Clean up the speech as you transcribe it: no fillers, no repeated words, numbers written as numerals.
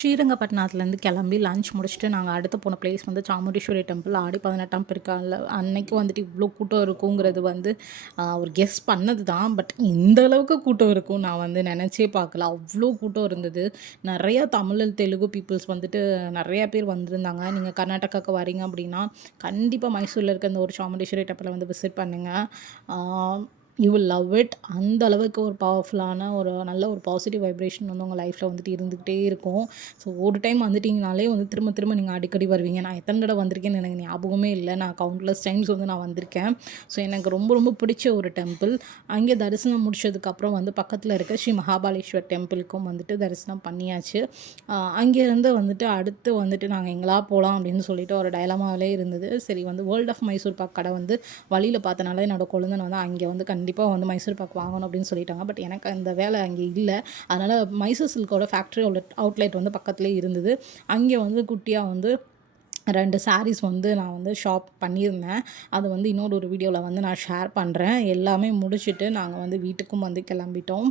ஸ்ரீரங்கப்பட்டணத்துலேருந்து கிளம்பி லஞ்ச் முடிச்சுட்டு நாங்கள் அடுத்து போன பிளேஸ் வந்து சாமுண்டீஸ்வரி டெம்பிள். ஆடி 18ஆம் பெருக்கால அன்னைக்கு வந்துட்டு இவ்வளோ கூட்டம் இருக்குங்கிறது வந்து ஒரு கெஸ் பண்ணது தான். பட் இந்த அளவுக்கு கூட்டம் இருக்கும் நான் வந்து நினச்சே பார்க்கல. அவ்வளோ கூட்டம் இருந்தது. நிறையா தமிழ், தெலுங்கு பீப்புள்ஸ் வந்துட்டு நிறையா பேர் வந்திருந்தாங்க. நீங்கள் கர்நாடகாவுக்கு வரீங்க அப்படின்னா, கண்டிப்பாக மைசூரில் இருக்க இந்த ஒரு சாமுண்டீஸ்வரி டெம்பிளை வந்து விசிட் பண்ணுங்கள். You will love it. அந்த அளவுக்கு ஒரு பவர்ஃபுல்லான ஒரு நல்ல ஒரு பாசிட்டிவ் வைப்ரேஷன் வந்து உங்கள் லைஃப்பில் வந்துட்டு இருந்துக்கிட்டே இருக்கும். ஸோ ஒரு டைம் வந்துட்டிங்கனாலே வந்து திரும்ப திரும்ப நீங்கள் அடிக்கடி வருவீங்க. நான் எத்தனை தடவை வந்திருக்கேன்னு எனக்கு ஞாபகமே இல்லை. நான் கவுண்ட்லெஸ் டைம்ஸ் வந்து நான் வந்திருக்கேன். ஸோ எனக்கு ரொம்ப ரொம்ப பிடிச்ச ஒரு டெம்பிள். அங்கே தரிசனம் முடிச்சதுக்கப்புறம் வந்து பக்கத்தில் இருக்க ஸ்ரீ மகாபாலேஸ்வர் டெம்பிளுக்கும் வந்துட்டு தரிசனம் பண்ணியாச்சு. அங்கேருந்து வந்துட்டு அடுத்து வந்துட்டு நாங்கள் எங்கேலா போகலாம் அப்படின்னு சொல்லிட்டு ஒரு டயலமாவிலே இருந்தது. சரி வந்து வேர்ல்ட் ஆஃப் மைசூர் பாக் கடை வந்து வழியில் பார்த்தனால என்னோட கொழுந்தன் வந்து அங்கே வந்து கண்டிப்பாக வந்து மைசூர் பாக் வாங்கணும் அப்படின்னு சொல்லிட்டாங்க. பட் எனக்கு அந்த வேலை அங்கே இல்லை. அதனால் மைசூர் சில்க்கோட ஃபேக்ட்ரி அவுட்லெட் வந்து பக்கத்துலேயே இருந்தது. அங்கே வந்து குட்டியாக வந்து 2 சாரீஸ் வந்து நான் வந்து ஷாப் பண்ணியிருந்தேன். அது வந்து இன்னொரு ஒரு வீடியோவில் வந்து நான் ஷேர் பண்ணுறேன். எல்லாமே முடிச்சுட்டு நாங்கள் வந்து வீட்டுக்கும் வந்து கிளம்பிட்டோம்.